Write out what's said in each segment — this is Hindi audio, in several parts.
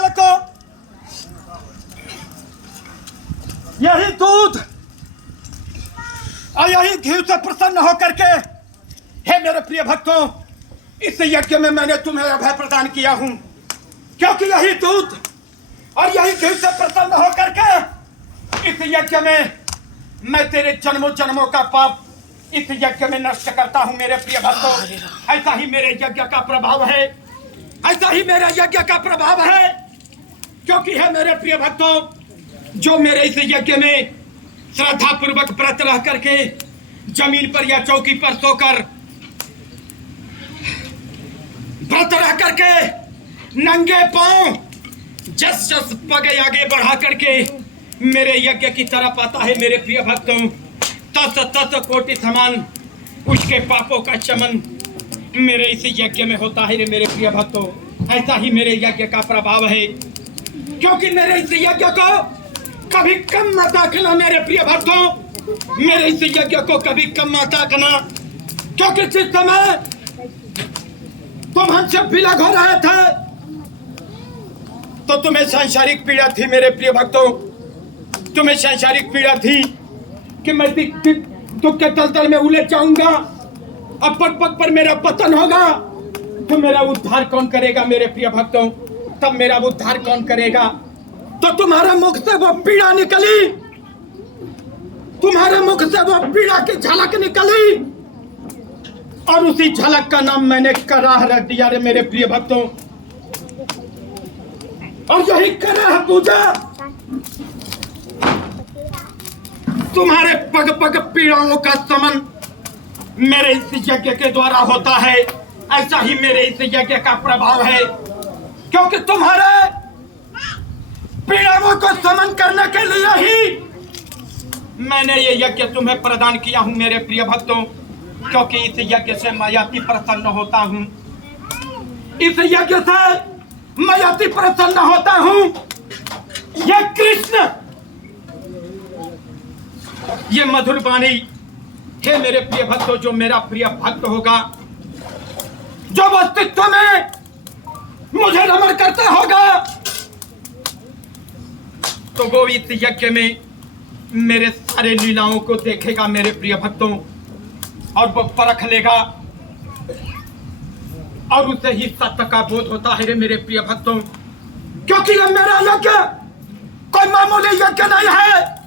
बालकों, यही दूध और यही घी से प्रसन्न होकर के, हे मेरे प्रिय भक्तों, इस यज्ञ में मैंने तुम्हें अभय प्रदान किया हूं, क्योंकि यही दूध और यही घी से प्रसन्न होकर के इस यज्ञ में मैं तेरे जन्मों जन्मों का पाप इस यज्ञ में नष्ट करता हूं। मेरे प्रिय भक्तों, ऐसा ही मेरे यज्ञ का प्रभाव है, ऐसा ही मेरे यज्ञ का प्रभाव है, क्योंकि है मेरे प्रिय भक्तों, जो मेरे इस यज्ञ में श्रद्धा पूर्वक व्रत रह करके जमीन पर या चौकी पर सोकर व्रत रह करके नंगे पांव जस जस पग आगे बढ़ा करके मेरे यज्ञ की तरफ आता है, मेरे प्रिय भक्तों, तत तत कोटि समान उसके पापों का शमन मेरे इस यज्ञ में होता है। मेरे प्रिय भक्तों, ऐसा ही मेरे यज्ञ का प्रभाव है, क्योंकि मेरे इस यज्ञ को कभी कम मत आंकना। मेरे प्रिय भक्तों, मेरे इस यज्ञ को कभी कम मत आंकना, क्योंकि जिस समय तुम हमसे विलग हो रहे थे तो तुम्हें सांसारिक पीड़ा थी। मेरे प्रिय भक्तों, तुम्हें सांसारिक पीड़ा थी कि मैं दुख के तलतल में उलझ जाऊंगा, अब पग पग पर मेरा पतन होगा, तो मेरा उद्धार कौन करेगा? मेरे प्रिय भक्तों, तब मेरा उद्धार कौन करेगा? तो तुम्हारे मुख से वो पीड़ा निकली, तुम्हारे मुख से वो पीड़ा की झलक निकली, और उसी झलक का नाम मैंने कराह रख दिया रे मेरे प्रिय भक्तों। और यही कराह पूजा तुम्हारे पग पग पीड़ाओं का समन मेरे इस यज्ञ के द्वारा होता है। ऐसा ही मेरे इस यज्ञ का प्रभाव है, क्योंकि तुम्हारे पीड़ाओं को समन करने के लिए ही मैंने ये यज्ञ तुम्हें प्रदान किया हूं। मेरे प्रिय भक्तों, क्योंकि इस यज्ञ से मैं अति प्रसन्न होता हूं, इस यज्ञ से मैं अति प्रसन्न होता हूं। ये कृष्ण, ये मधुर वाणी, हे मेरे प्रिय भक्तों, जो मेरा प्रिय भक्त होगा, जो अस्तित्व में मुझे नमन करता होगा, तो वो इस यज्ञ में मेरे सारे लीलाओं को देखेगा मेरे प्रिय भक्तों, और वो परख लेगा, और उसे ही सत्य का बोध होता है रे मेरे प्रिय भक्तों। क्योंकि ये मेरा यज्ञ कोई मामूली यज्ञ नहीं है।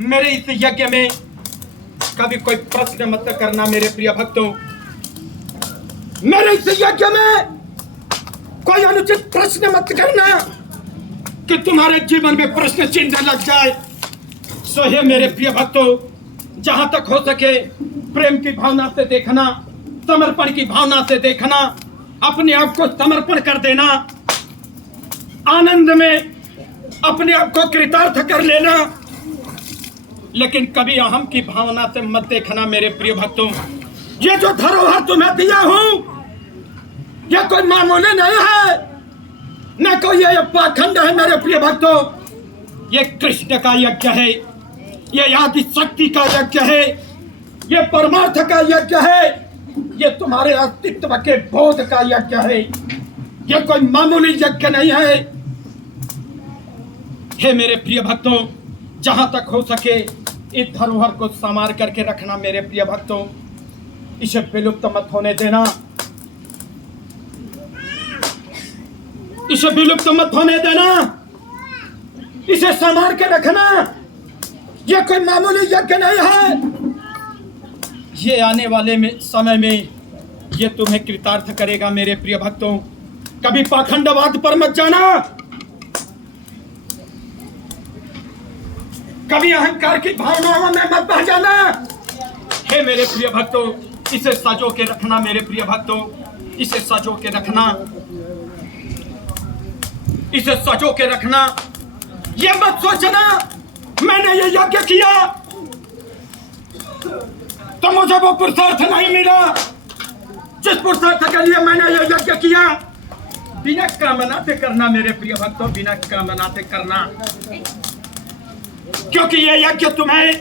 मेरे इस यज्ञ में कभी कोई प्रश्न मत करना मेरे प्रिय भक्तों, मेरे इस यज्ञ में कोई अनुचित प्रश्न मत करना कि तुम्हारे जीवन में प्रश्न चिन्ह लग जाए। सो हे मेरे प्रिय भक्तों, जहां तक हो सके प्रेम की भावना से देखना, समर्पण की भावना से देखना, अपने आप को समर्पण कर देना, आनंद में अपने आप को कृतार्थ कर लेना, लेकिन कभी अहम की भावना से मत देखना मेरे प्रिय भक्तों। ये जो धरोहर तुम्हें दिया हूं, ये कोई मामूली नहीं है, न कोई ये पाखंड है मेरे प्रिय भक्तों। ये कृष्ण का यज्ञ है, ये आदि शक्ति का यज्ञ है, ये परमार्थ का यज्ञ है, ये तुम्हारे अस्तित्व के बोध का यज्ञ है, ये कोई मामूली यज्ञ नहीं है। हे मेरे प्रिय भक्तों, जहां तक हो सके इस धरोहर को संवार करके रखना मेरे प्रिय भक्तों, इसे विलुप्त मत होने देना, इसे विलुप्त मत होने देना, इसे संवार के रखना। यह कोई मामूली यज्ञ नहीं है, ये आने वाले समय में ये तुम्हें कृतार्थ करेगा मेरे प्रिय भक्तों। कभी पाखंडवाद पर मत जाना, कभी अहंकार की भावनाओं में मत बह जाना। हे मेरे प्रिय भक्तों, इसे सजो के रखना मेरे प्रिय भक्तों, इसे सजो के रखना, इसे सजो के रखना। ये मत सोचना मैंने ये यज्ञ किया तो मुझे वो पुरुषार्थ नहीं मिला जिस पुरुषार्थ के लिए मैंने ये यज्ञ किया। बिना कामना से करना मेरे प्रिय भक्तों, बिना कामना से करना, क्योंकि ये यज्ञ तुम्हें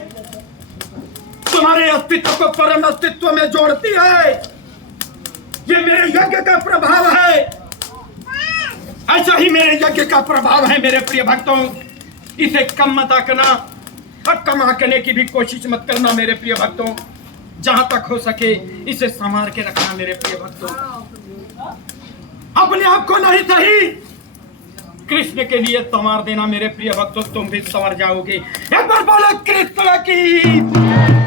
तुम्हारे अस्तित्व को परम अस्तित्व में जोड़ती है। ये मेरे यज्ञ का प्रभाव है। ऐसा ही मेरे यज्ञ का प्रभाव है मेरे प्रिय भक्तों। इसे कम मत आंकना और कम आंकने की भी कोशिश मत करना मेरे प्रिय भक्तों। जहां तक हो सके इसे संभाल के रखना मेरे प्रिय भक्तों। अपने आप को नहीं सही कृष्ण के लिए संवार देना मेरे प्रिय भक्तों, तुम भी संवर जाओगे। एक बार बोलो कृष्ण की।